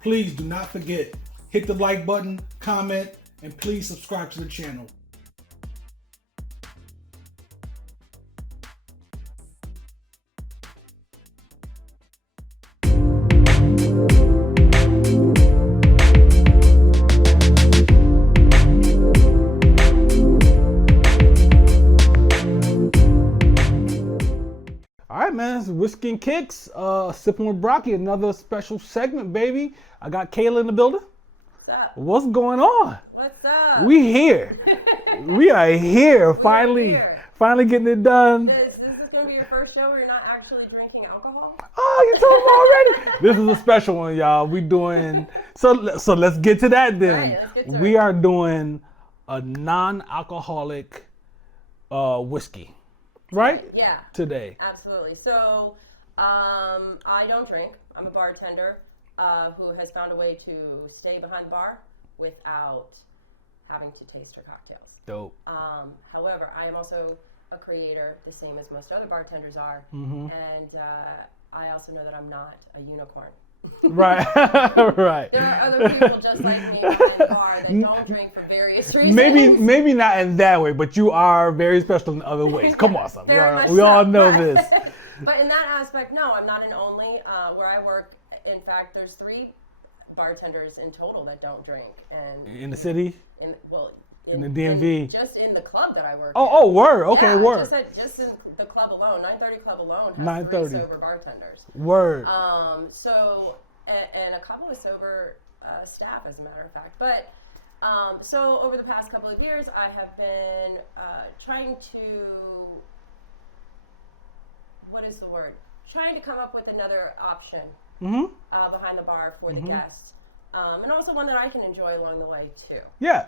Please do not forget, hit the like button, comment, and please subscribe to the channel. All right, man, it's Whiskey and Kicks, Sippin with Brocky, another special segment, baby. I got Kayla in the building. What's up? What's going on? What's up? We here. We are here, finally getting it done. Is this going to be your first show where you're not actually drinking alcohol? Oh, you told them already? This is a special one, y'all. We doing, so let's get to that then. All right, let's get to We it. are doing a non-alcoholic whiskey, right? Yeah. Today. Absolutely. So, I don't drink. I'm a bartender who has found a way to stay behind the bar without having to taste her cocktails. Dope. However, I am also a creator, the same as most other bartenders are, Mm-hmm. and I also know that I'm not a unicorn. Right. Right. There are other people just like me behind the bar that don't drink for various reasons. Maybe not in that way, but you are very special in other ways. Come on, son. Very much We all so. know this. But in that aspect, no, I'm not an only. Where I work, in fact, there's 3 bartenders in total that don't drink, and In the city? in the DMV. just in the club that I work. Oh, word. Okay, yeah, word. Just in the club alone, 930 Club alone has 930. 3 sober bartenders. Word. So and a couple of sober staff, as a matter of fact. But so over the past couple of years, I have been trying to, what is the word? Trying to come up with another option Mm-hmm. behind the bar for the guests, and also one that I can enjoy along the way too. Yeah.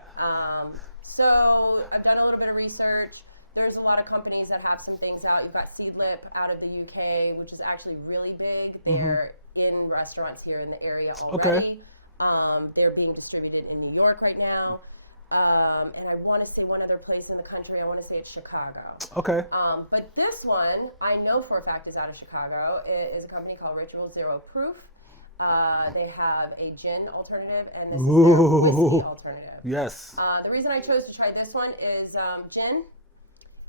So I've done a little bit of research. There's a lot of companies that have some things out. You've got Seedlip out of the UK, which is actually really big. They're in restaurants here in the area already. Okay. They're being distributed in New York right now. And I want to say one other place in the country. I want to say it's Chicago. Okay. But this one, I know for a fact, is out of Chicago. It is a company called Ritual Zero Proof. They have a gin alternative and this is their whiskey alternative. Yes. The reason I chose to try this one is gin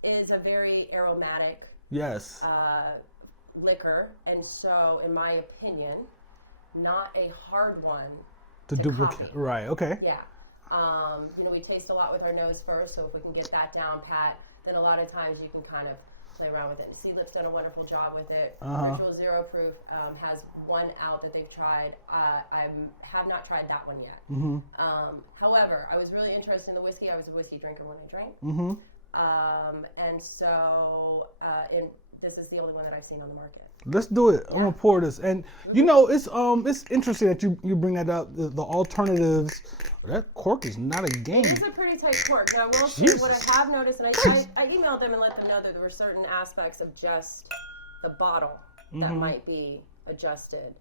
is a very aromatic Yes. liquor, and so, in my opinion, not a hard one To duplicate. copy. Right. Okay. Yeah. We taste a lot with our nose first, so if we can get that down pat, then a lot of times you can kind of play around with it. And Seedlip's done a wonderful job with it. Ritual Zero Proof has one out that they've tried. I have not tried that one yet. Mm-hmm. However, I was really interested in the whiskey. I was a whiskey drinker when I drank. Mm-hmm. And so this is the only one that I've seen on the market. Let's do it. I'm gonna pour this, and it's interesting that you bring that up. The alternatives. That cork is not a game. It is a pretty tight cork. Now, I will say Jesus. what I have noticed, and I emailed them and let them know that there were certain aspects of just the bottle that might be adjusted.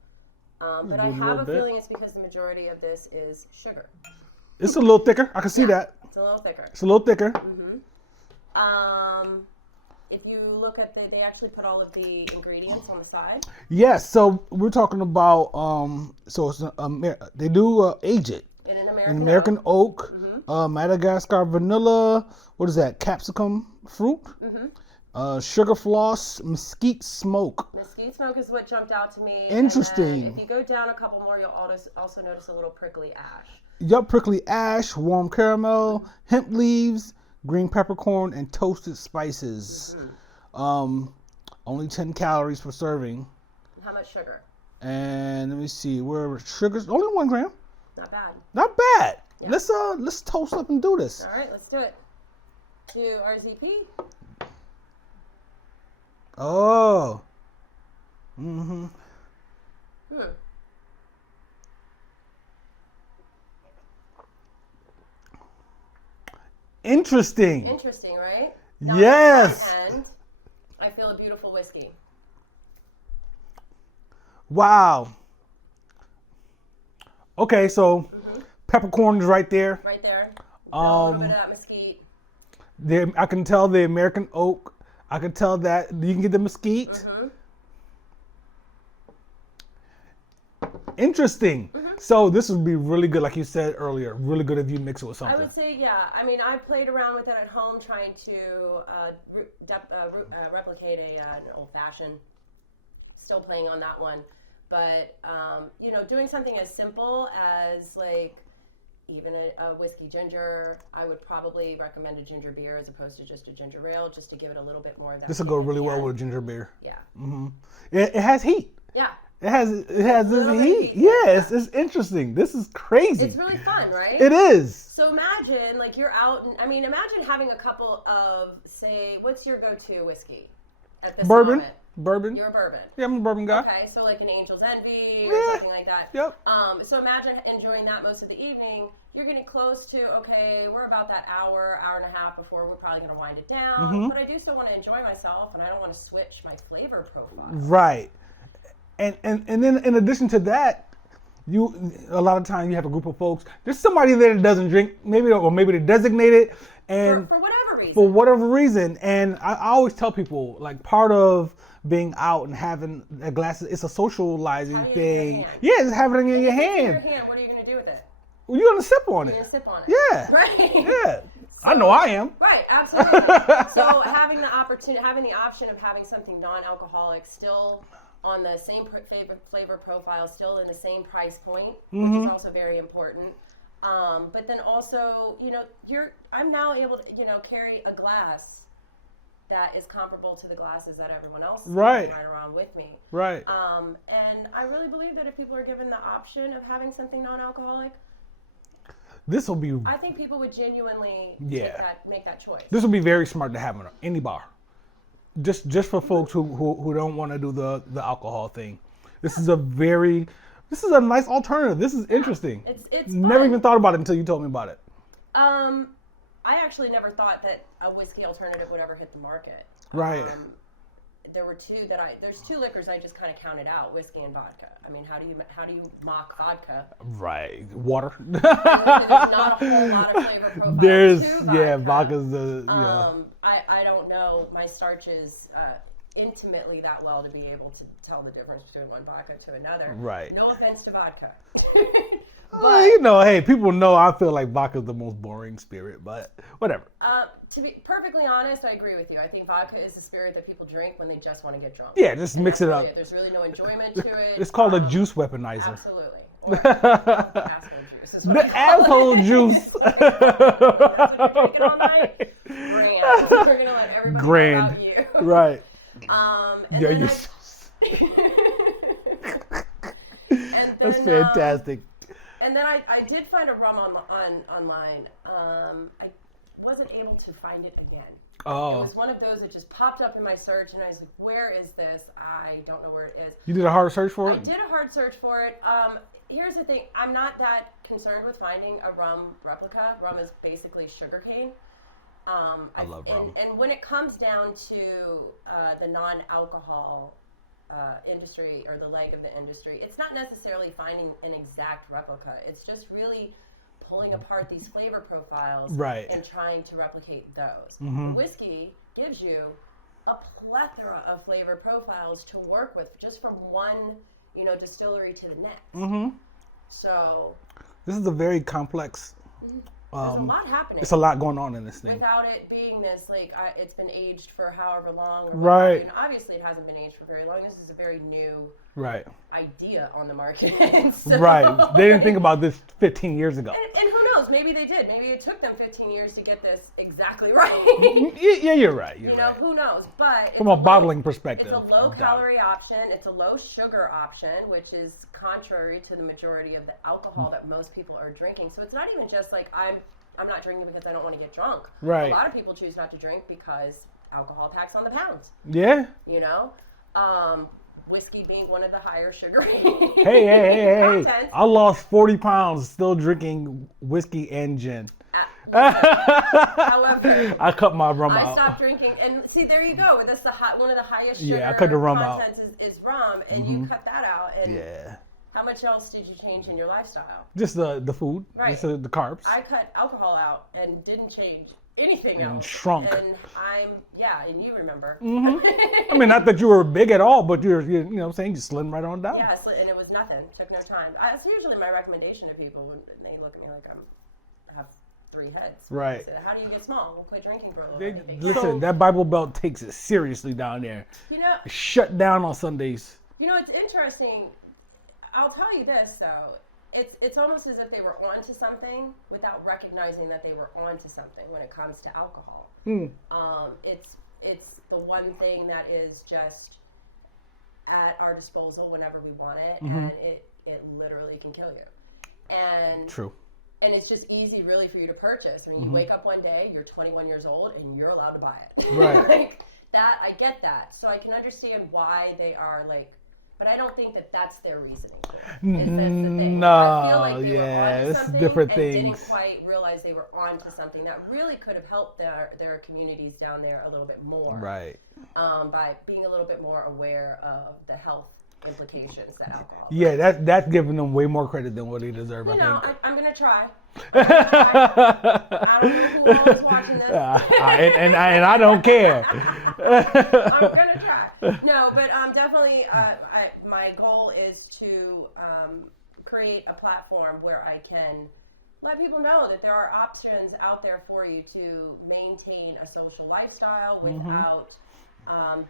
But I a little have a bit. feeling it's because the majority of this is sugar. It's a little thicker. I can see that. It's a little thicker. It's a little thicker. If you look at they actually put all of the ingredients on the side. Yes. So we're talking about So it's they do age it In an in American American oak, Madagascar vanilla. What is that? Capsicum fruit. Sugar floss, mesquite smoke. Mesquite smoke is what jumped out to me. Interesting. And then if you go down a couple more, you'll also notice a little prickly ash. Yup, prickly ash, warm caramel, hemp leaves, green peppercorn, and toasted spices. Only 10 calories per serving. How much sugar? And let me see, where sugar's only 1 gram. Not bad. Not bad. Yeah. Let's toast up and do this. All right, let's do it. To RZP. Oh. Mm-hmm. Interesting. Interesting, right? Yes. On my end, I feel a beautiful whiskey. Wow. Okay, so peppercorn is right there. Right there. A little bit of that mesquite. I can tell the American oak. I can tell that you can get the mesquite. Interesting. So this would be really good, like you said earlier. Really good if you mix it with something. I would say, yeah. I mean, I played around with it at home, trying to replicate an old fashioned. Still playing on that one, but doing something as simple as like even a whiskey ginger. I would probably recommend a ginger beer as opposed to just a ginger ale, just to give it a little bit more of that. This will go really well with ginger beer. Yeah. Mm-hmm. It has heat. Yeah. It has this heat. Yes, it's interesting. This is crazy. It's really fun, right? It is. So imagine like you're out, and imagine having a couple of, say, what's your go-to whiskey at this moment? Bourbon. You're a bourbon. Yeah, I'm a bourbon guy. Okay, so like an Angel's Envy or something like that. Yep. So imagine enjoying that most of the evening. You're getting close to, okay, we're about that hour and a half before we're probably going to wind it down. Mm-hmm. But I do still want to enjoy myself, and I don't want to switch my flavor profile. Right. And then in addition to that, a lot of times you have a group of folks. There's somebody there that doesn't drink, maybe they designate it, and for whatever reason. For whatever reason, and I always tell people, like, part of being out and having a glass, it's a socializing thing. Yeah, just having it in your hand. What are you going to do with it? Well, you're gonna sip on it. You're gonna sip on it. Yeah. Right. Yeah. So, I know I am. Right. Absolutely. So having the option of having something non-alcoholic, still on the same flavor profile, still in the same price point, which is also very important. But then also, I'm now able to, carry a glass that is comparable to the glasses that everyone else is right around with me. Right. And I really believe that if people are given the option of having something non-alcoholic, this will be. I think people would genuinely make that choice. This will be very smart to have in any bar. Just for folks who don't want to do the alcohol thing. This is a nice alternative. This is interesting. It's never fun. even thought about it until you told me about it. I actually never thought that a whiskey alternative would ever hit the market. Right. There's two liquors I just kind of counted out: whiskey and vodka. I mean, how do you mock vodka? Right. Water. There's not a whole lot of flavor profile to vodka. Vodka's the. I don't know my starches intimately that well to be able to tell the difference between one vodka to another. Right. No offense to vodka. But, hey, people know I feel like vodka's the most boring spirit, but whatever. To be perfectly honest, I agree with you. I think vodka is the spirit that people drink when they just want to get drunk. Yeah, just mix it up. There's really no enjoyment to it. It's called a juice weaponizer. Absolutely. Or asshole juice. The asshole juice. That's what you're drinking all night? Grand. We're going to let everybody know about you. Right. That's fantastic. And then I did find a rum online. I wasn't able to find it again. Oh. It was one of those that just popped up in my search, and I was like, where is this? I don't know where it is. You did a hard search for it? I did a hard search for it. Here's the thing. I'm not that concerned with finding a rum replica. Rum is basically sugarcane. I love rum. And when it comes down to the non-alcohol industry, or the leg of the industry, it's not necessarily finding an exact replica. It's just really pulling apart these flavor profiles and trying to replicate those. Mm-hmm. Whiskey gives you a plethora of flavor profiles to work with just from one, distillery to the next. Mm-hmm. So this is a very complex. There's a lot happening. It's a lot going on in this thing. Without it being this, it's been aged for however long. Right. And obviously, it hasn't been aged for very long. This is a very new idea on the market. So, right. They didn't think about this 15 years ago. And who knows? Maybe they did. Maybe it took them 15 years to get this exactly right. Yeah, you're right. You're right. Who knows? But from a bottling perspective, it's a low-calorie option. It's a low-sugar option, which is contrary to the majority of the alcohol that most people are drinking. So it's not even just like I'm not drinking because I don't want to get drunk. Right. A lot of people choose not to drink because alcohol packs on the pounds. Yeah. Whiskey being one of the higher sugar hey. I lost 40 pounds still drinking whiskey and gin. However, I cut my rum out. I stopped drinking, and see, there you go. That's one of the highest sugar I cut the rum contents is rum, and you cut that out. And how much else did you change in your lifestyle? Just the food, right? Just the carbs. I cut alcohol out and didn't change anything and else. shrunk. And and you remember. I mean, not that you were big at all, but you're you know what I'm saying, you slimmed right on down. Yeah, and it was nothing. Took no time. That's usually my recommendation to people when they look at me like I have 3 heads. Right. So how do you get small? We'll quit drinking for a little bit. Listen, that Bible Belt takes it seriously down there. You know, Shut down on Sundays. You know, it's interesting. I'll tell you this though. It's almost as if they were onto something without recognizing that they were onto something when it comes to alcohol. It's the one thing that is just at our disposal whenever we want it, and it literally can kill you. And True. And it's just easy, really, for you to purchase. I mean, you wake up one day, you're 21 years old, and you're allowed to buy it. Right. Like that, I get that. So I can understand why they are like. But I don't think that that's their reasoning. That's the thing. No, I feel like they were onto it's something different and things. didn't quite realize they were onto something that really could have helped their communities down there a little bit more. Right. By being a little bit more aware of the health implications that alcohol. Yeah, that's giving them way more credit than what they deserve. You I know, think. I'm gonna try. I don't know who all is watching this. and I don't care. I'm gonna try. No, but definitely, my goal is to create a platform where I can let people know that there are options out there for you to maintain a social lifestyle without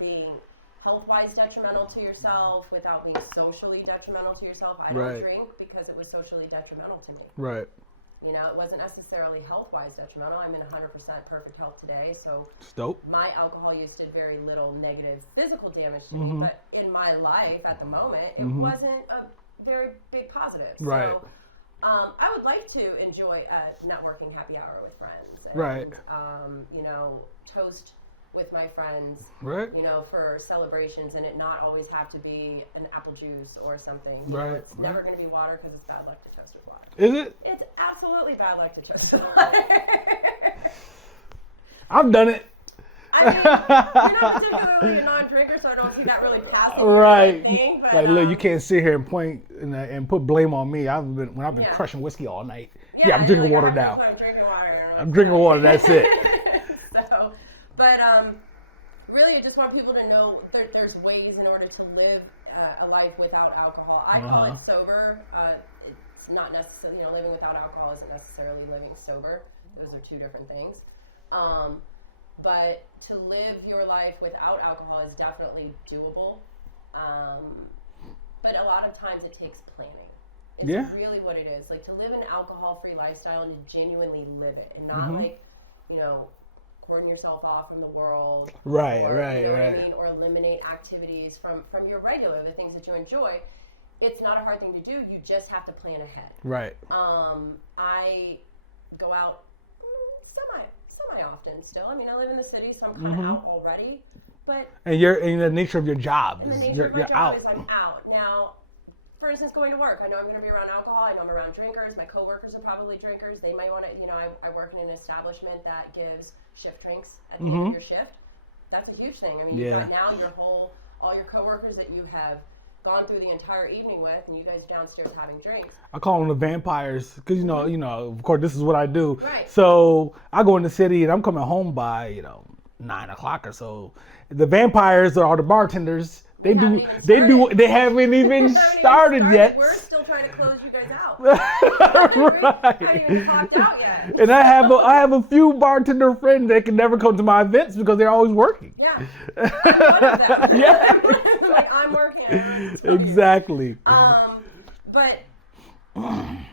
being health-wise detrimental to yourself, without being socially detrimental to yourself. I don't drink because it was socially detrimental to me. Right. You know, it wasn't necessarily health-wise detrimental. I'm in 100% perfect health today, so dope. My alcohol use did very little negative physical damage to me, but in my life at the moment, it wasn't a very big positive. Right. So, I would like to enjoy a networking happy hour with friends. And, Right. You know, toast with my friends, Right. you know, for celebrations, and it not always have to be an apple juice or something. You Right. know, it's never going to be water because it's bad luck to toast with water. Is it? It's absolutely bad luck to toast with water. I've done it. I mean, you're not particularly a non-drinker, so I don't see that really passing. Right. Thing, but, Like, look, you can't sit here and point and put blame on me. I've been crushing whiskey all night. Yeah, I'm drinking water now. I'm drinking water. I'm drinking water. That's it. So, but really, I just want people to know there's ways in order to live a life without alcohol. I call it sober. It's not necessarily, you know, living without alcohol isn't necessarily living sober. Those are 2 different things. But to live your life without alcohol is definitely doable. But a lot of times it takes planning. It's really what it is. Like, to live an alcohol-free lifestyle and to genuinely live it, and not like, you know, cordon yourself off from the world. Right, or, right, you know right. what I mean? Or eliminate activities from your regular, the things that you enjoy. It's not a hard thing to do. You just have to plan ahead. Right. I go out semi often still. I mean, I live in the city, so I'm kind of out already. But and you're in the nature of your job. The nature of my job is I'm out. Now, for instance, going to work, I know I'm going to be around alcohol. I know I'm around drinkers. My coworkers are probably drinkers. They might want to, you know, I work in an establishment that gives shift drinks at the end of your shift. That's a huge thing. I mean, now all your coworkers that you have gone through the entire evening with, and you guys downstairs having drinks. I call them the vampires because you know, of course, this is what I do. Right. So I go in the city and I'm coming home by 9 o'clock or so. The vampires are the bartenders. They haven't even started yet. We're still trying to close you guys out. Right. Haven't even popped out yet. And I have a few bartender friends that can never come to my events because they're always working. Yeah. I'm one of them. Yeah. Like, I'm working. Exactly. But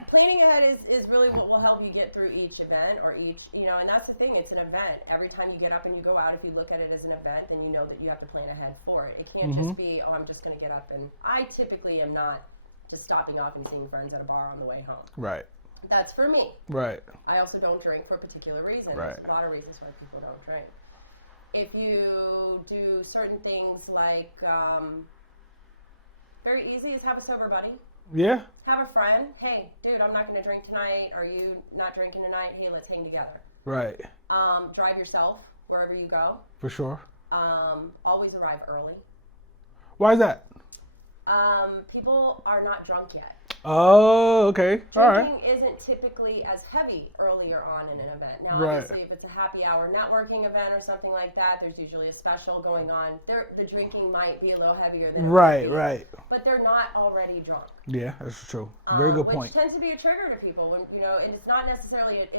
planning ahead is really what will help you get through each event or each, and that's the thing. It's an event. Every time you get up and you go out, if you look at it as an event, then you know that you have to plan ahead for it. It can't just be, I'm just going to get up. And I typically am not just stopping off and seeing friends at a bar on the way home. Right. That's for me. Right. I also don't drink for a particular reason. Right. There's a lot of reasons why people don't drink. If you do certain things like, very easy is have a sober buddy. Yeah. Have a friend. Hey, dude, I'm not going to drink tonight. Are you not drinking tonight? Hey, let's hang together. Right. Drive yourself wherever you go. For sure. Always arrive early. Why is that? People are not drunk yet. Oh, okay. All right. Drinking isn't typically as heavy earlier on in an event. Now, Right. obviously, if it's a happy hour networking event or something like that, there's usually a special going on. The drinking might be a little heavier than it Right, would be, right. but they're not already drunk. Yeah, that's true. Very good point. Which tends to be a trigger to people when it's not necessarily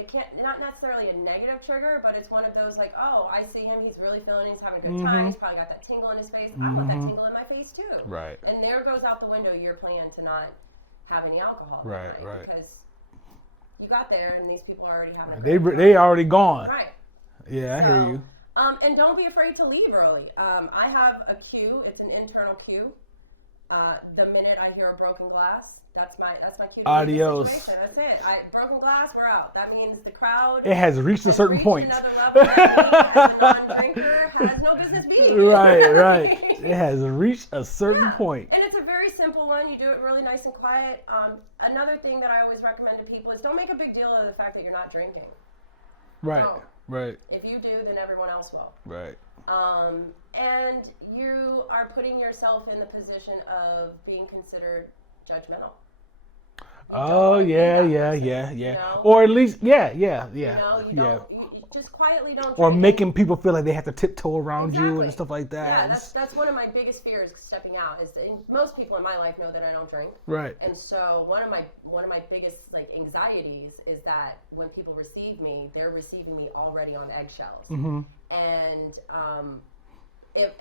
not necessarily a negative trigger, but it's one of those like, oh, I see him, he's really feeling it, he's having a good time, he's probably got that tingle in his face. I want that tingle in my face too. Right. And there goes out the window your plan to not have any alcohol. Right, that night right. Because you got there and these people are already having a They great they time. already gone. Right. Yeah, I hear you. And don't be afraid to leave early. I have a cue. It's an internal cue. The minute I hear a broken glass, that's my cue. To leave the Adios. situation. That's it. Broken glass, we're out. That means the crowd. It has reached a certain point. Another level that a non-drinker has no business being. Right, right. It has reached a certain point. And it's a very simple one. You do it really nice and quiet. Another thing that I always recommend to people is don't make a big deal of the fact that you're not drinking. Right, No. right, If you do, then everyone else will. right. And you are putting yourself in the position of being considered judgmental. Oh, yeah. know? Or at least, yeah. You just quietly don't drink. Or making people feel like they have to tiptoe around you Exactly. and stuff like that. Yeah, that's one of my biggest fears stepping out. And most people in my life know that I don't drink. Right. And so one of my biggest like anxieties is that when people receive me, they're receiving me already on eggshells. Mm-hmm. And if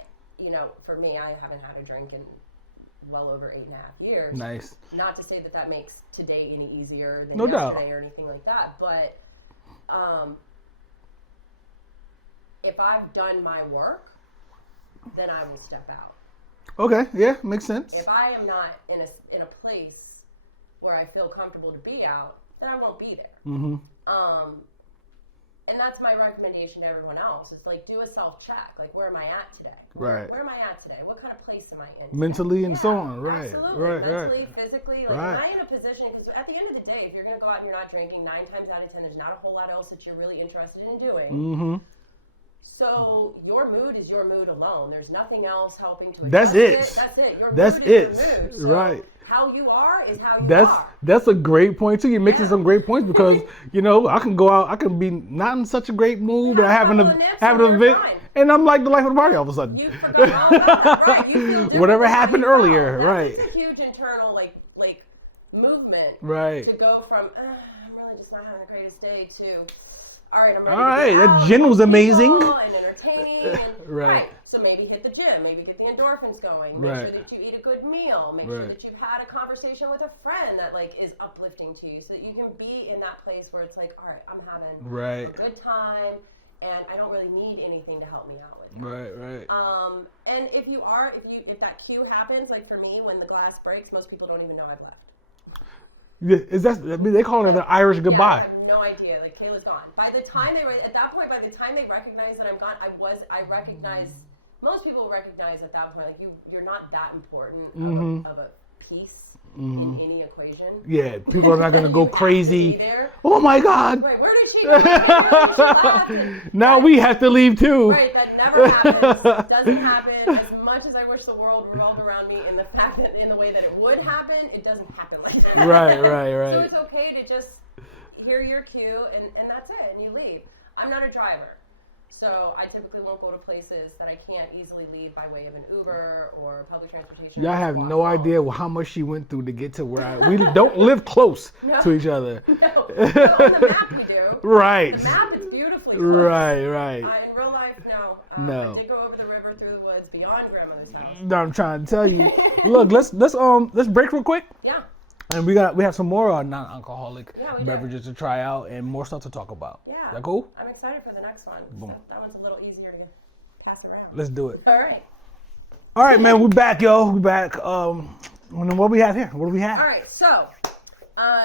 for me, I haven't had a drink in well over 8.5 years. Nice. Not to say that makes today any easier than No doubt. yesterday or anything like that, but if I've done my work, then I will step out. Okay, yeah, makes sense. If I am not in a place where I feel comfortable to be out, then I won't be there. Mm-hmm. And that's my recommendation to everyone else. It's like, do a self-check. Like, where am I at today? Right. Where am I at today? What kind of place am I in today? Mentally and so on. Right. Absolutely. Right. Mentally, Right. physically. Like, Right. am I in a position, because at the end of the day, if you're going to go out and you're not drinking, 9 times out of 10, there's not a whole lot else that you're really interested in doing. Mm-hmm. So your mood is your mood alone. There's nothing else helping to That's adjust it. That's it. Your That's mood is it. your mood. So Right. how you are is how you are. That's a great point too. You're mixing some great points because I can go out, I can be not in such a great mood, but having an event, and I'm like the life of the party all of a sudden. You forgot all about that, right? You feel different Whatever than happened how you earlier, felt. right? It's a huge internal like movement, Right. to go from I'm really just not having the greatest day to all right, I'm ready All right, to go that out gin was with amazing. people and entertain. And, Right. So maybe hit the gym, maybe get the endorphins going. Make Right. sure that you eat a good meal. Make sure Right. that you've had a conversation with a friend that is uplifting to you, so that you can be in that place where it's like, all right, I'm having Right. a good time, and I don't really need anything to help me out with it. Right. And if that cue happens, like for me, when the glass breaks, most people don't even know I've left. Yeah, they call it an Irish Yeah, I goodbye. have no idea. Like, Kayla's gone. By the time they recognize that I'm gone, I recognize, most people recognize at that point, like you're not that important of a piece in any equation. Yeah, people are not gonna go You have to crazy. be there. Oh my God! Right, where did she laugh? And- Now we have to leave too. Right, that never happens. It doesn't happen. As much as I wish the world revolved around me, in the fact that in the way that it would happen, it doesn't happen like that. Right. So it's okay to just hear your cue and that's it, and you leave. I'm not a driver, so I typically won't go to places that I can't easily leave by way of an Uber or public transportation. Y'all have Walk no home. idea how much she went through to get to where we don't live close to each other. No, so on the map you do. Right. The map is beautifully close. Right. In real life, no. No. I did go over the river through the woods beyond grandmother's house. No, I'm trying to tell you. Look, let's break real quick. Yeah. And we have some more non-alcoholic Yeah, we do. beverages to try out and more stuff to talk about. Yeah. Is that cool? I'm excited for the next one. Boom. That one's a little easier to pass around. Let's do it. All right. All right, man. We're back, yo. We're back. What we have here? What do we have? All right. So,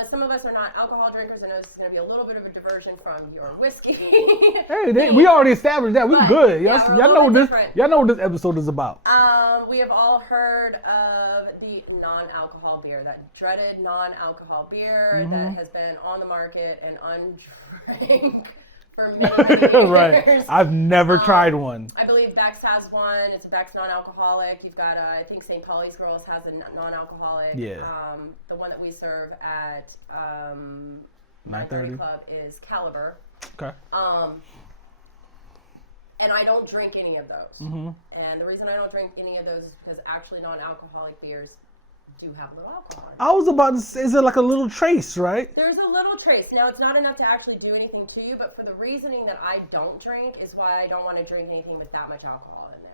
some of us are not alcohol drinkers. I know this is going to be a little bit of a diversion from your whiskey. Hey, we already established that. We But, good. yeah, Y'all, we're a y'all know little what bit this. different. Y'all know what this episode is about. We have all heard of the non-alcohol beer, that dreaded non-alcohol beer that has been on the market and undrank for many years. Right. I've never tried one. I believe Beck's has one. It's a Beck's non-alcoholic. You've got, I think St. Pauli's Girls has a non-alcoholic. Yeah. The one that we serve at 9:30 Club is Caliber. Okay. And I don't drink any of those. Mm-hmm. And the reason I don't drink any of those is because actually non-alcoholic beers do have a little alcohol in it. I was about to say, is it like a little trace, right? There's a little trace. Now, it's not enough to actually do anything to you, but for the reasoning that I don't drink is why I don't want to drink anything with that much alcohol in there.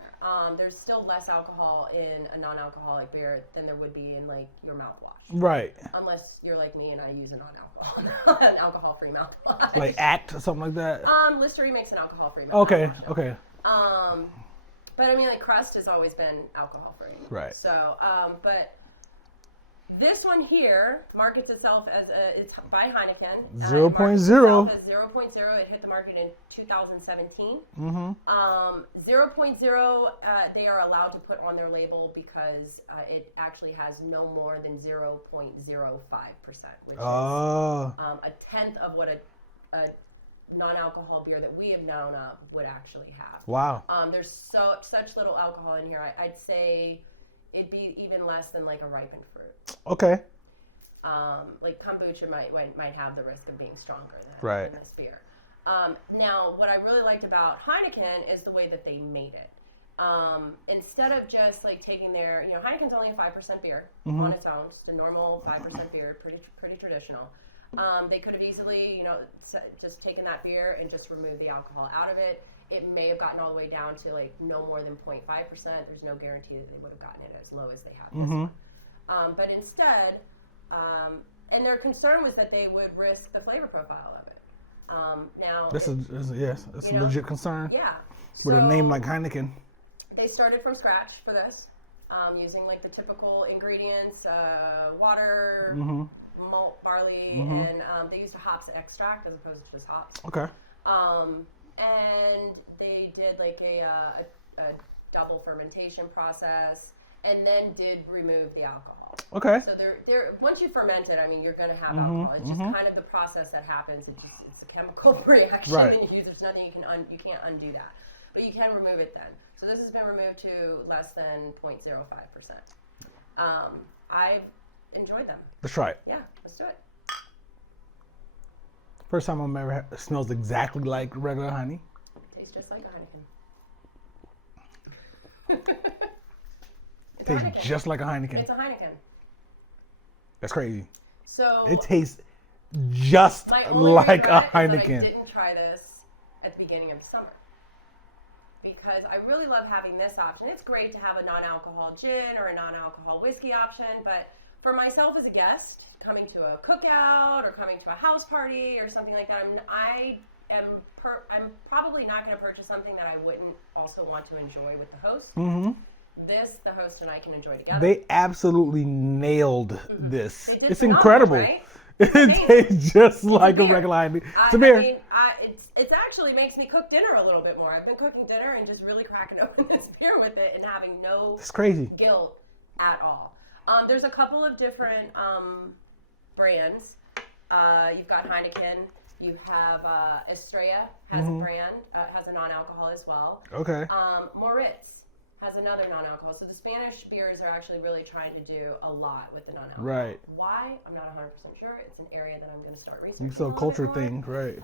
There's still less alcohol in a non-alcoholic beer than there would be in, like, your mouthwash. Right. Unless you're like me and I use an alcohol-free mouthwash. Like Act or something like that? Listerine makes an alcohol-free mouthwash. Okay, okay. But I mean, like, Crust has always been alcohol-free. Right. So, but this one here markets itself as it's by Heineken. 0.0. 0.0. It hit the market in 2017. Mm-hmm. 0.0, they are allowed to put on their label because it actually has no more than 0.05%, which is a tenth of what a non-alcohol beer that we have known of would actually have. Wow. There's such little alcohol in here. I'd say it'd be even less than like a ripened fruit. Okay. Like kombucha might have the risk of being stronger than this beer. Now, what I really liked about Heineken is the way that they made it. Instead of just like taking their, Heineken's only a 5% beer on its own, just a normal 5% beer, pretty traditional. They could have easily, just taken that beer and just removed the alcohol out of it. It may have gotten all the way down to like no more than 0.5%. There's no guarantee that they would have gotten it as low as they have this one. But instead, and their concern was that they would risk the flavor profile of it. Now, that's a legit concern. Yeah. With a name like Heineken. They started from scratch for this, using like the typical ingredients, water, malt, barley, and they used a hops extract as opposed to just hops. Okay. And they did like a double fermentation process, and then did remove the alcohol. Okay. So they're once you ferment it, I mean, you're going to have alcohol. It's just kind of the process that happens. It's a chemical reaction that you use. There's nothing you can't undo that, but you can remove it then. So this has been removed to less than 0.05%. I've enjoyed them. Let's try it. Yeah, let's do it. First time I've ever had, it smells exactly like regular honey. Tastes just like a Heineken. Tastes just like a Heineken. It's a Heineken. That's crazy. So it tastes just like a Heineken. I didn't try this at the beginning of the summer because I really love having this option. It's great to have a non-alcohol gin or a non-alcohol whiskey option, but for myself as a guest coming to a cookout or coming to a house party or something like that, I'm probably not going to purchase something that I wouldn't also want to enjoy with the host. The host and I can enjoy together. They absolutely nailed this. It's incredible. Right? It tastes just like a regular Heineken. It's a beer. I mean, it actually makes me cook dinner a little bit more. I've been cooking dinner and just really cracking open this beer with it and having no guilt at all. There's a couple of different brands. You've got Heineken. You have Estrella has a brand, has a non-alcohol as well. Okay. Moritz has another non-alcohol. So the Spanish beers are actually really trying to do a lot with the non-alcohol. Right. Why? I'm not 100% sure. It's an area that I'm going to start researching. It's a culture thing, right?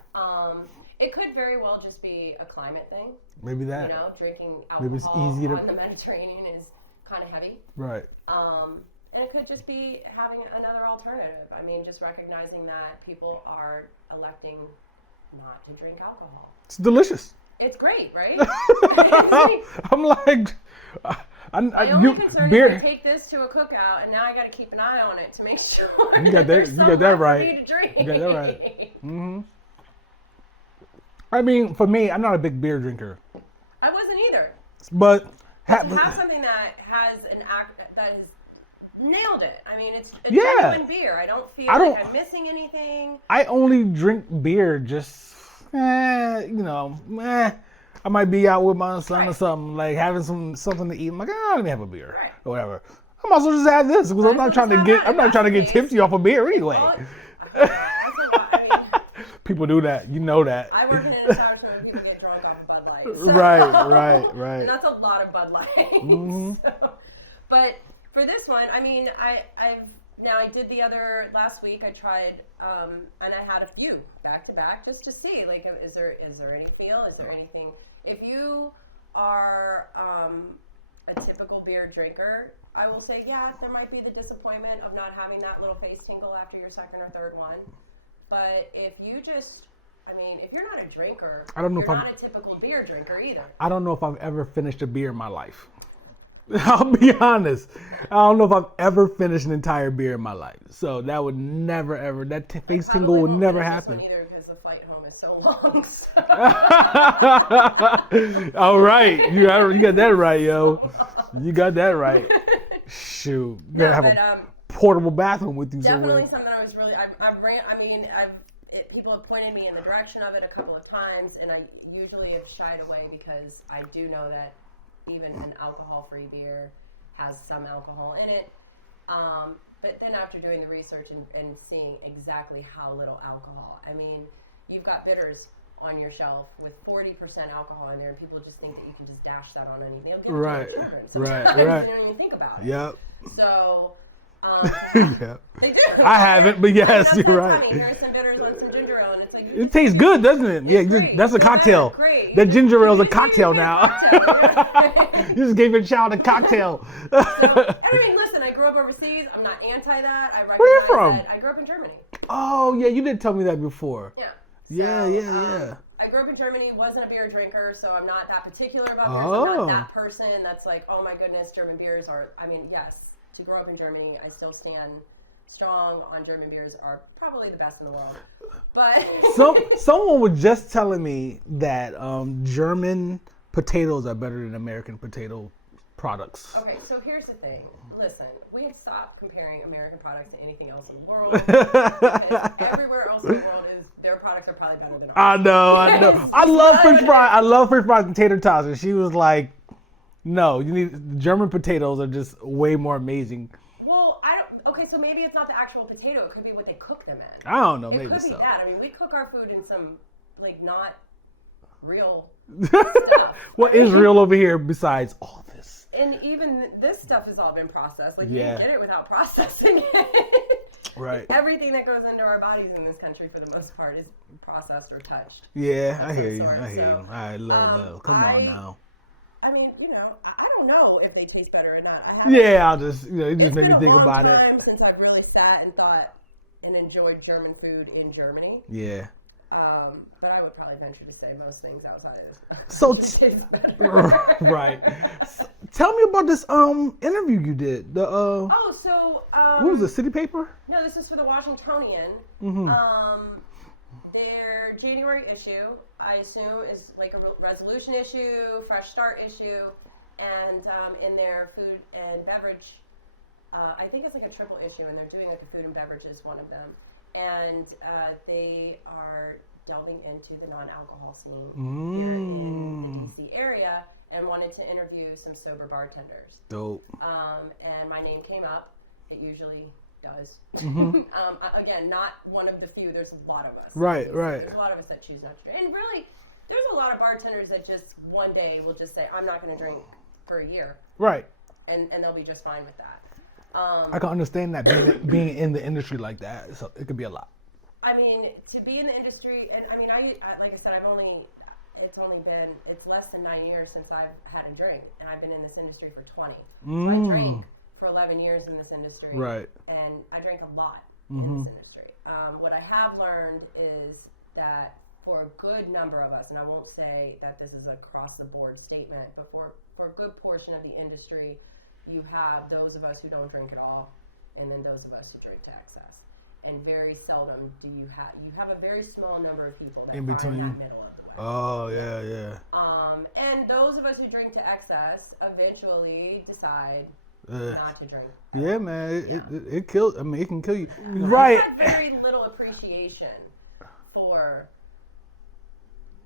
It could very well just be a climate thing. Maybe that. Drinking alcohol on the Mediterranean is kind of heavy. Right. And it could just be having another alternative. I mean, just recognizing that people are electing not to drink alcohol. It's delicious. It's great, right? I'm like, my only concern is I take this to a cookout, and now I got to keep an eye on it to make sure you got that. You got that right. You got that right. I mean, for me, I'm not a big beer drinker. I wasn't either. But to have something that has that has nailed it. I mean, it's genuine beer. I don't feel like I'm missing anything. I only drink beer just. I might be out with my son or something, like having something to eat. I'm like, let me have a beer or whatever. I might as well just have this because I'm not trying to get tipsy off a beer anyway. People do that. You know that. I work in an establishment where people get drunk off of Bud Light. So. Right. And that's a lot of Bud Light. Mm-hmm. So, but for this one, I mean, I did the other last week. I tried, and I had a few back to back just to see, like, is there any feel? Is there anything? If you are a typical beer drinker, I will say, yeah, there might be the disappointment of not having that little face tingle after your second or third one. But if you just, I mean, if you're not a drinker, I don't know you're if not a typical beer drinker either. I don't know if I've ever finished a beer in my life. I'll be honest. I don't know if I've ever finished an entire beer in my life. So that would never, ever, that face tingle would never happen. Either because the flight home is so long. So. All right. You got that right, yo. You got that right. Shoot. You gotta have a portable bathroom with you definitely somewhere. Something I was really, people have pointed me in the direction of it a couple of times, and I usually have shied away because I do know that even an alcohol-free beer has some alcohol in it. But then after doing the research and seeing exactly how little alcohol, I mean, you've got bitters on your shelf with 40% alcohol in there, and people just think that you can just dash that on anything. Right. Sometimes you don't even think about it. Yep. So, yeah. they do. I haven't, but yes, you're right. I mean, there's some bitters on some ginger ale, and it's like It tastes good, doesn't it? Yeah, that's a cocktail. Great. That ginger ale is a cocktail now. You just gave your child a cocktail. I mean, listen, I grew up overseas. I'm not anti that. Where you from? I grew up in Germany. Oh, yeah, you did tell me that before. Yeah. Yeah. I grew up in Germany, wasn't a beer drinker, so I'm not that particular about beer. I'm not that person that's like, oh my goodness, German beers are, I mean, yes, to grow up in Germany, I still stand strong on German beers are probably the best in the world. But someone was just telling me that German potatoes are better than American potato products. Okay, so here's the thing. Listen, we have stopped comparing American products to anything else in the world. Because everywhere else in the world their products are probably better than ours. I know. I love French fries. I love French fries and tater tots. And she was like, no, German potatoes are just way more amazing. Well, okay, so maybe it's not the actual potato. It could be what they cook them in. I don't know. It maybe could so. be that. I mean, we cook our food in some, like, not real stuff. What is real over here besides all this? And even this stuff has all been processed. Like, Yeah. you can get it without processing it. Right. Everything that goes into our bodies in this country, for the most part, is processed or touched. Yeah, I hear you. Sort. I hear you. All right, love. Come on now. I mean, I don't know if they taste better or not. I'll just, it just made me think about it. It's been a long time since I've really sat and thought and enjoyed German food in Germany. Yeah. But I would probably venture to say most things outside of So, taste better. Right. Tell me about this interview you did. What was it, City Paper? No, this is for the Washingtonian. Mm-hmm. Their January issue, I assume, is like a resolution issue, fresh start issue, and in their food and beverage, I think it's like a triple issue, and they're doing like a food and beverage is one of them, and they are delving into the non-alcohol scene here in the DC area, and wanted to interview some sober bartenders. Dope. And my name came up. It usually does. Mm-hmm. Again, not one of the few. There's a lot of us. Right. There's a lot of us that choose not to drink. And really, there's a lot of bartenders that just one day will just say, I'm not going to drink for a year. Right. And they'll be just fine with that. I can understand that being in the industry like that. So it could be a lot. I mean, to be in the industry, and I mean, I like I said, it's less than 9 years since I've had a drink, and I've been in this industry for 20. So I drank for 11 years in this industry. Right. And I drank a lot in this industry. What I have learned is that for a good number of us, and I won't say that this is an across-the-board statement, but for a good portion of the industry, you have those of us who don't drink at all, and then those of us who drink to excess. And very seldom do you have a very small number of people that in between, are in that middle of the way. Oh, yeah. And those of us who drink to excess eventually decide not to drink. Yeah, man, it kills. I mean, it can kill you. Right. I had very little appreciation for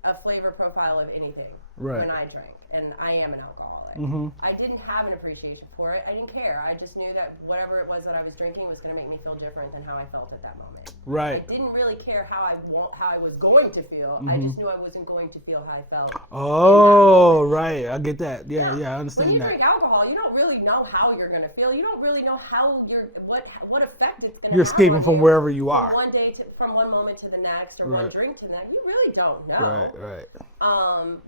a flavor profile of anything when I drank. and I am an alcoholic. Mm-hmm. I didn't have an appreciation for it. I didn't care. I just knew that whatever it was that I was drinking was going to make me feel different than how I felt at that moment. Right. I didn't really care how I was going to feel. I just knew I wasn't going to feel how I felt. Oh, right. I get that. Yeah, I understand when you that. drink alcohol, you don't really know how you're going to feel. You don't really know how what effect it's going to have. You're escaping from wherever you are. From one moment to the next, or one drink to the next. You really don't know. Right.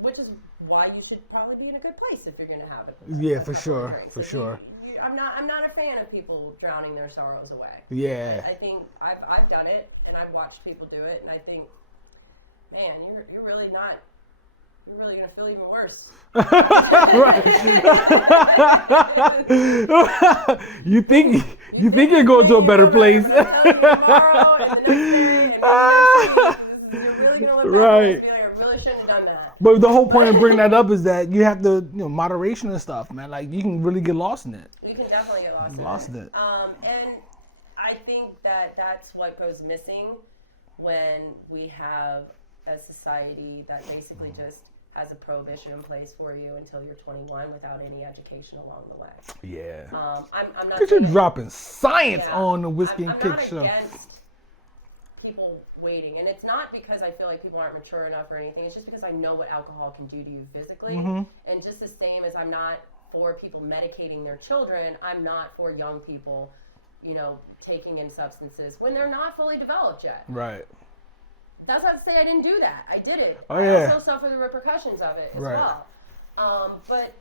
Which is why you should probably be in a good place if you're going to have it. Yeah, for sure. For sure. I'm not a fan of people drowning their sorrows away. Yeah. I think I've done it, and I've watched people do it, and I think, man, you're really not. You're really gonna feel even worse. Right. You think you're going to a better place. Tomorrow and the next day, and you're really gonna look back and feel like I really shouldn't have done that. But the whole point of bringing that up is that you have to, moderation and stuff, man. Like, you can really get lost in it. You can definitely get lost in it. And I think that's what goes missing when we have a society that basically just has a prohibition in place for you until you're 21 without any education along the way. Yeah. I'm not. Because you're dropping science on the Whiskey and Kick show. I'm not against people waiting, and it's not because I feel like people aren't mature enough or anything. It's just because I know what alcohol can do to you physically, and just the same as I'm not for people medicating their children, I'm not for young people, taking in substances when they're not fully developed yet. Right. That's not to say I didn't do that. I did it. Oh, yeah. I also suffer the repercussions of it as well. But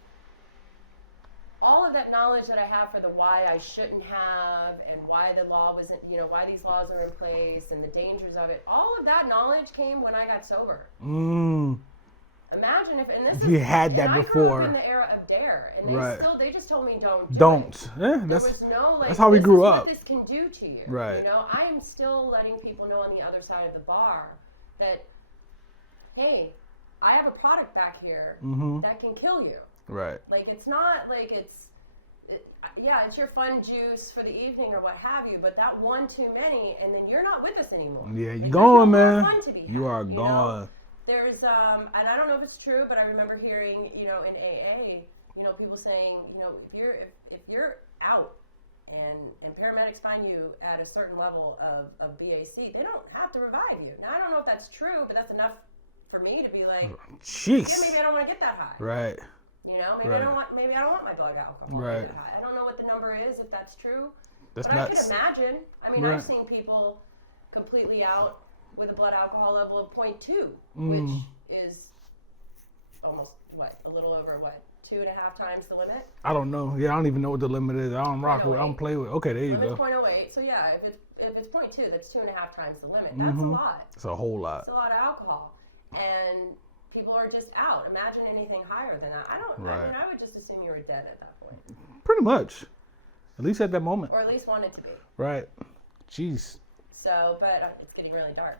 all of that knowledge that I have for the why I shouldn't have, and why the law wasn't, why these laws are in place, and the dangers of it, all of that knowledge came when I got sober. Imagine if you had that before. I grew up in the era of DARE, and they just told me don't. Yeah, there was no that's how we grew up. What this can do to you, right? I am still letting people know on the other side of the bar that, hey, I have a product back here that can kill you. Right. Like, it's not like it's your fun juice for the evening or what have you, but that one too many, and then you're not with us anymore. Yeah, you're gone, man. You are you gone. There's and I don't know if it's true, but I remember hearing, in AA, people saying, if you're out and paramedics find you at a certain level of BAC, they don't have to revive you. Now, I don't know if that's true, but that's enough for me to be like, jeez. Yeah, maybe I don't want to get that high. Right. Maybe I don't want my blood alcohol to get high. I don't know what the number is, if that's true. That's but nuts. I could imagine. I mean, I've seen people completely out with a blood alcohol level of 0.2, which is almost, a little over, 2.5 times the limit? I don't know. Yeah, I don't even know what the limit is. I don't rock with. I don't play with. Okay, there you go. Limit's 0.08. So yeah, if it's 0.2, that's 2.5 times the limit. That's a lot. It's a whole lot. It's a lot of alcohol, and people are just out. Imagine anything higher than that. I would just assume you were dead at that point. Pretty much, at least at that moment. Or at least wanted to be. Right. Jeez. So, but it's getting really dark.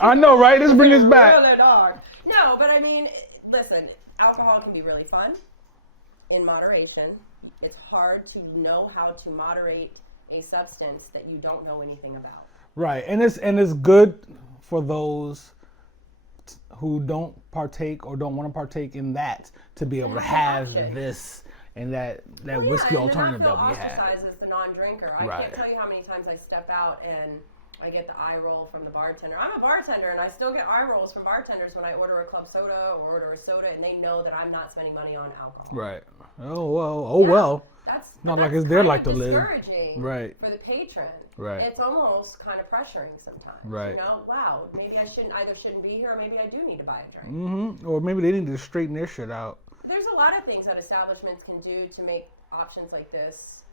I know, right? Let's bring this back. Really dark. No, but I mean, listen, alcohol can be really fun in moderation. It's hard to know how to moderate a substance that you don't know anything about. Right, and it's good for those who don't partake or don't want to partake in that to be able to have this and that whiskey alternative that we have. Ostracized as the non-drinker. I can't tell you how many times I step out and I get the eye roll from the bartender. I'm a bartender, and I still get eye rolls from bartenders when I order a club soda or order a soda, and they know that I'm not spending money on alcohol. Right. Well. That's not like it's their life to live. Discouraging. Right. For the patron. Right. It's almost kind of pressuring sometimes. Right. Wow, maybe I shouldn't be here, or maybe I do need to buy a drink. Or maybe they need to straighten their shit out. There's a lot of things that establishments can do to make options like this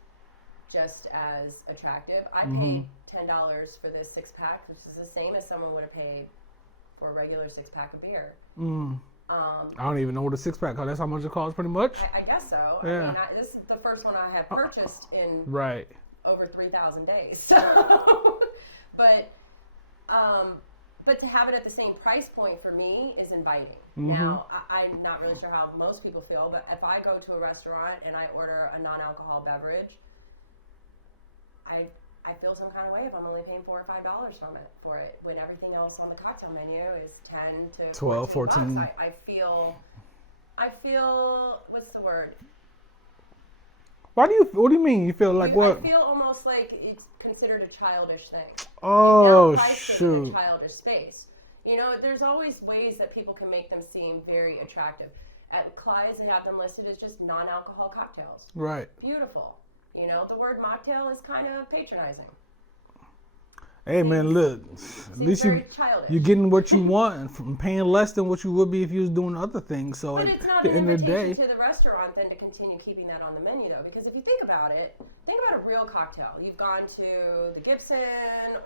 just as attractive. I paid $10 for this 6-pack, which is the same as someone would have paid for a regular 6-pack of beer. I don't even know what a 6-pack costs. That's how much it costs, pretty much. I guess so. Yeah. I mean, this is the first one I have purchased in over 3,000 days. So, but to have it at the same price point for me is inviting. Now, I'm not really sure how most people feel, but if I go to a restaurant and I order a non-alcohol beverage, I feel some kind of way if I'm only paying $4 or $5 for it when everything else on the cocktail menu is 10 to 12, 14 bucks. I feel I feel, what's the word? What do you mean? You feel like what? I feel almost like it's considered a childish thing. Oh, Now priced it in a shoot. childish space. You know, there's always ways that people can make them seem very attractive. At Clyde's, they have them listed as just non-alcohol cocktails. Right. Beautiful. You know, the word mocktail is kind of patronizing. Hey, man, look. At least you're getting what you want and from paying less than what you would be if you was doing other things. So but at it's not the an end of the day, invitation to the restaurant then to continue keeping that on the menu, though. Because if you think about a real cocktail. You've gone to the Gibson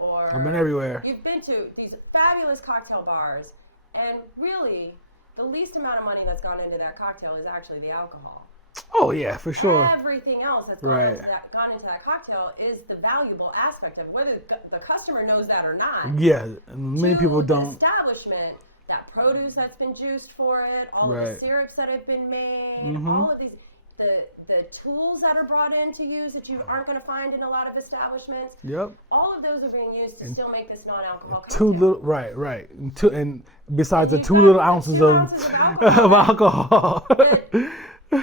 or... I've been everywhere. You've been to these fabulous cocktail bars. And really, the least amount of money that's gone into that cocktail is actually the alcohol. Oh, yeah, for sure. Everything else that's gone into that cocktail is the valuable aspect of it, whether the customer knows that or not. Yeah, many people don't. The establishment, that produce that's been juiced for it, all of the syrups that have been made, all of these, the tools that are brought in to use that you aren't going to find in a lot of establishments. Yep. All of those are being used to still make this non-alcohol cocktail. Two little, right. And besides the 2 little ounces of alcohol.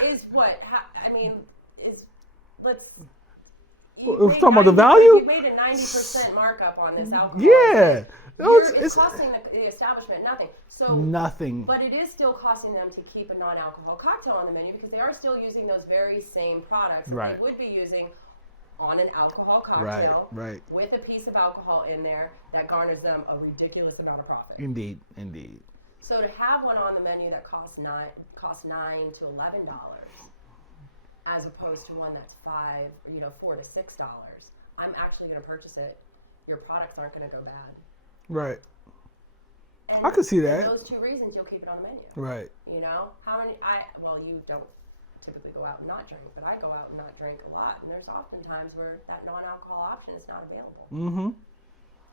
Is what? I mean, let's. We're talking about the value? You made a 90% markup on this alcohol. Yeah. It's costing the establishment nothing. So nothing. But it is still costing them to keep a non-alcohol cocktail on the menu because they are still using those very same products that they would be using on an alcohol cocktail with a piece of alcohol in there that garners them a ridiculous amount of profit. Indeed. So to have one on the menu that costs $9 to $11, as opposed to one that's $4 to $6, I'm actually going to purchase it. Your products aren't going to go bad. Right. And I could see that. For those 2 reasons, you'll keep it on the menu. Right. You know, you don't typically go out and not drink, but I go out and not drink a lot, and there's often times where that non-alcohol option is not available. Mm-hmm.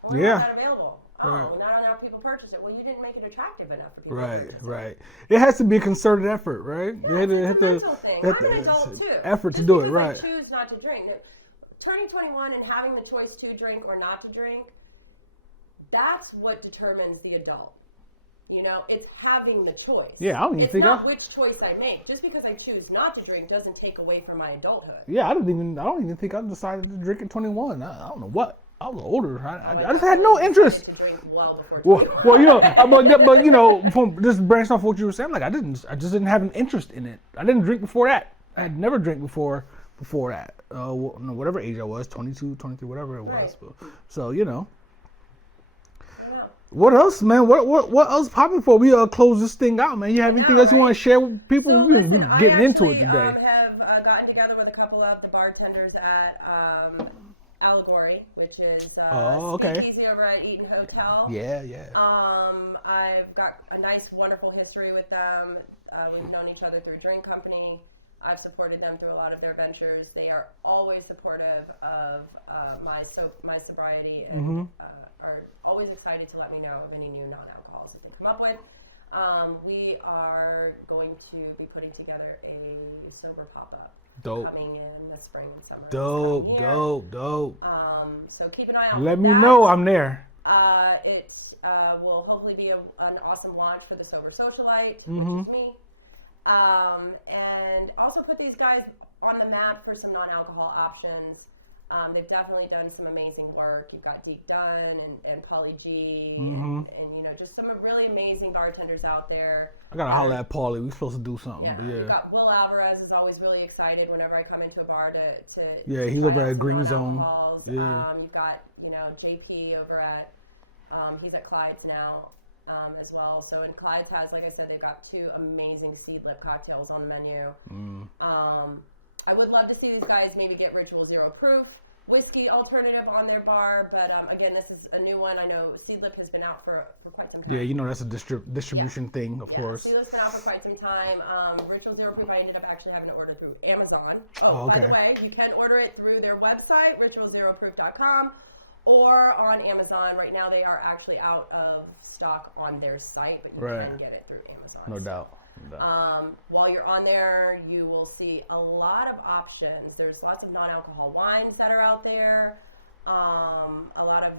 Why is that available? Not enough people purchase it. Well, you didn't make it attractive enough for people to purchase it. Right. It has to be a concerted effort, right? Yeah, it's a mental thing. I'm an adult, too. Effort to do it, right. I choose not to drink. Turning 21 and having the choice to drink or not to drink, that's what determines the adult. You know, it's having the choice. Yeah, I don't even think it's not which choice I make. Just because I choose not to drink doesn't take away from my adulthood. Yeah, I don't even think I decided to drink at 21. I don't know what. I was older. I just had no interest. To drink well before 21. Well, you know, but you know, from just branching off what you were saying, like I just didn't have an interest in it. I didn't drink before that. I had never drank before that. Whatever age I was, 22, 23, whatever it was. But, so you know. What else, man? What else popping for? We close this thing out, man. You have anything else you want to share with people? So, We're getting into it today. I have gotten together with a couple of the bartenders at Allegory, which is Easy over at Eaton Hotel. Yeah. I've got a nice, wonderful history with them. We've known each other through Drink Company. I've supported them through a lot of their ventures. They are always supportive of my sobriety and are always excited to let me know of any new non-alcohols that they come up with. We are going to be putting together a sober pop-up coming in the spring and summer. Dope. So keep an eye out. Let me know. I'm there. It will hopefully be an awesome launch for the Sober Socialite, which is me. And also put these guys on the map for some non-alcohol options. They've definitely done some amazing work. You've got Deep Dunn and Pauly G and you know, just some really amazing bartenders out there. I gotta holler at Pauly. We're supposed to do something. Yeah. But yeah. You've got Will Alvarez is always really excited whenever I come into a bar to he's over at Green Zone. Yeah. You've got, you know, JP over at he's at Clyde's now. As well. So in Clyde's has, like I said, they've got 2 amazing seed lip cocktails on the menu. I would love to see these guys maybe get Ritual Zero Proof whiskey alternative on their bar, but again, this is a new one. I know seed lip has been out for quite some time. Yeah, you know that's a distribution thing, of course. Seed lip's been out for quite some time. Ritual Zero Proof, I ended up actually having to order through Amazon. Okay. By the way, you can order it through their website, ritualzeroproof.com. Or on Amazon. Right now they are actually out of stock on their site, but you can get it through Amazon. No doubt. While you're on there, you will see a lot of options. There's lots of non-alcohol wines that are out there. A lot of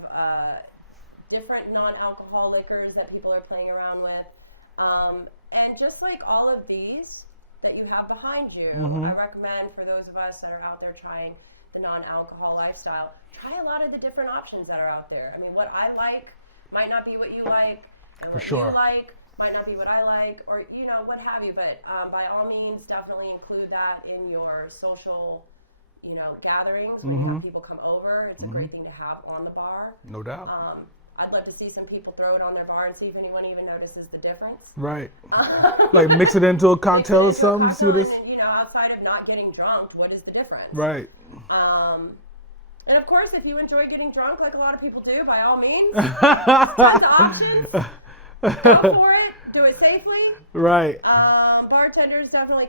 different non-alcohol liquors that people are playing around with. And just like all of these that you have behind you, I recommend for those of us that are out there trying the non-alcohol lifestyle, try a lot of the different options that are out there. I mean, what I like might not be what you like, and what you like might not be what I like, or what have you. But by all means, definitely include that in your social, gatherings when you have people come over. It's a great thing to have on the bar. No doubt. I'd love to see some people throw it on their bar and see if anyone even notices the difference. Right. Like mix it into a cocktail or something. See what this. And, outside of not getting drunk, what is the difference? Right. And of course, if you enjoy getting drunk, like a lot of people do, by all means, tons of options. Go for it. Do it safely. Right. Bartenders definitely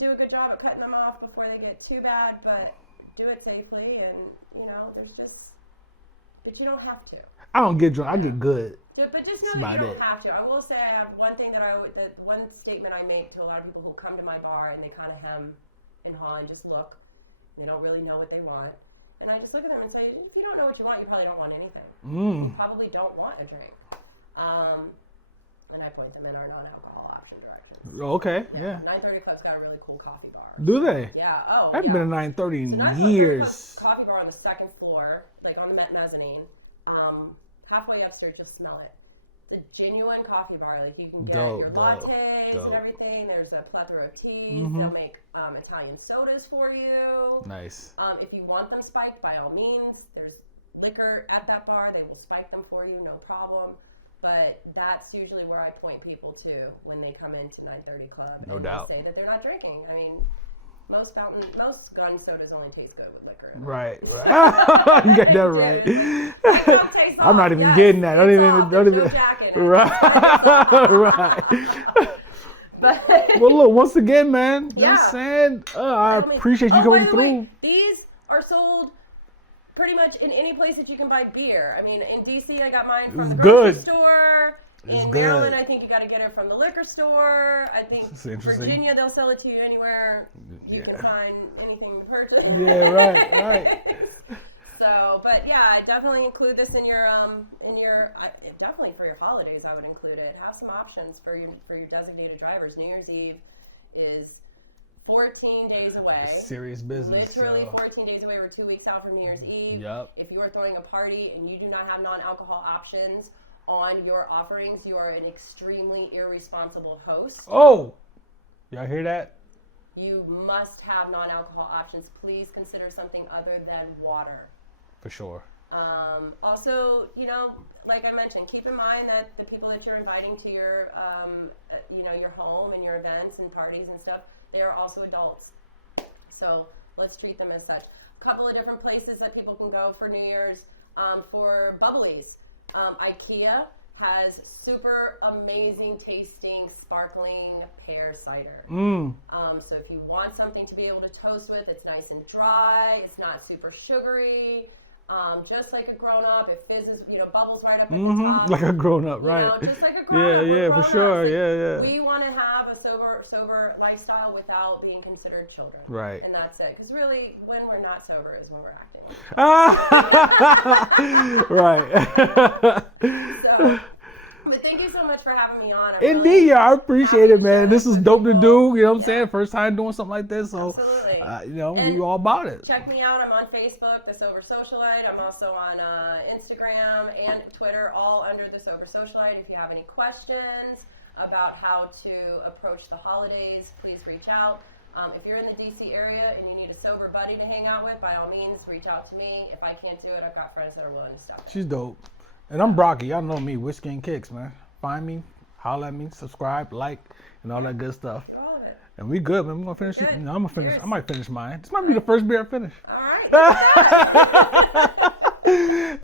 do a good job at cutting them off before they get too bad, but do it safely. And but you don't have to. I don't get drunk. I get good. But just know that you don't have to. I will say I have one thing one statement I make to a lot of people who come to my bar and they kind of hem and haw and just look. They don't really know what they want. And I just look at them and say, if you don't know what you want, you probably don't want anything. You probably don't want a drink. And I point them in our non-alcohol option direction. Okay, yeah. 930 Club's got a really cool coffee bar. Do they? Yeah. Oh, I haven't been to 930 in so years. Coffee bar on the second floor, like on the mezzanine. Halfway upstairs, just smell it. It's a genuine coffee bar. Like you can get your lattes and everything. There's a plethora of teas. They'll make Italian sodas for you. Nice. If you want them spiked, by all means, there's liquor at that bar. They will spike them for you, no problem. But that's usually where I point people to when they come into 930 Club. No doubt. Say that they're not drinking. I mean, most gun sodas only taste good with liquor. Right. You got that right. I'm not even getting that. Don't even. No jacket. Right. But well, look, once again, man. You know what I'm saying? I appreciate you coming through. These are sold pretty much in any place that you can buy beer. I mean, in DC, I got mine from the grocery store. In Maryland, I think you got to get it from the liquor store. I think Virginia, they'll sell it to you anywhere you can find anything to purchase. Yeah, right. So, but yeah, I definitely include this in your definitely for your holidays. I would include it. Have some options for your designated drivers. New Year's Eve is 14 days away. Serious business. Literally 14 days away. We're 2 weeks out from New Year's Eve. Yep. If you are throwing a party and you do not have non-alcohol options on your offerings, you are an extremely irresponsible host. Oh, y'all hear that? You must have non-alcohol options. Please consider something other than water. For sure. Also, like I mentioned, keep in mind that the people that you're inviting to your, your home and your events and parties and stuff, they are also adults. So let's treat them as such. A couple of different places that people can go for New Year's for bubblies. IKEA has super amazing tasting sparkling pear cider. So if you want something to be able to toast with, it's nice and dry, it's not super sugary. Just like a grown-up, it fizzes, bubbles right up at the top. Like a grown-up, right? Just like a grown-up. Yeah, for sure. Yeah. We want to have a sober lifestyle without being considered children. Right. And that's it. Because really, when we're not sober is when we're acting. Right. So, but thank you so much for having me on. Indeed, yeah, I appreciate it, man. This is dope to do. You know what I'm saying? First time doing something like this, so absolutely. we all about it. Check me out. I'm on Facebook, The Sober Socialite. I'm also on Instagram and Twitter, all under The Sober Socialite. If you have any questions about how to approach the holidays, please reach out. If you're in the DC area and you need a sober buddy to hang out with, by all means, reach out to me. If I can't do it, I've got friends that are willing to step in. She's dope. And I'm Brocky. Y'all know me, Whiskey and Kicks, man. Find me, holler at me, subscribe, like, and all that good stuff. All of it. And we good, man. We're gonna finish it. I'm gonna finish. I might finish mine. This might be the first beer I finish. All right.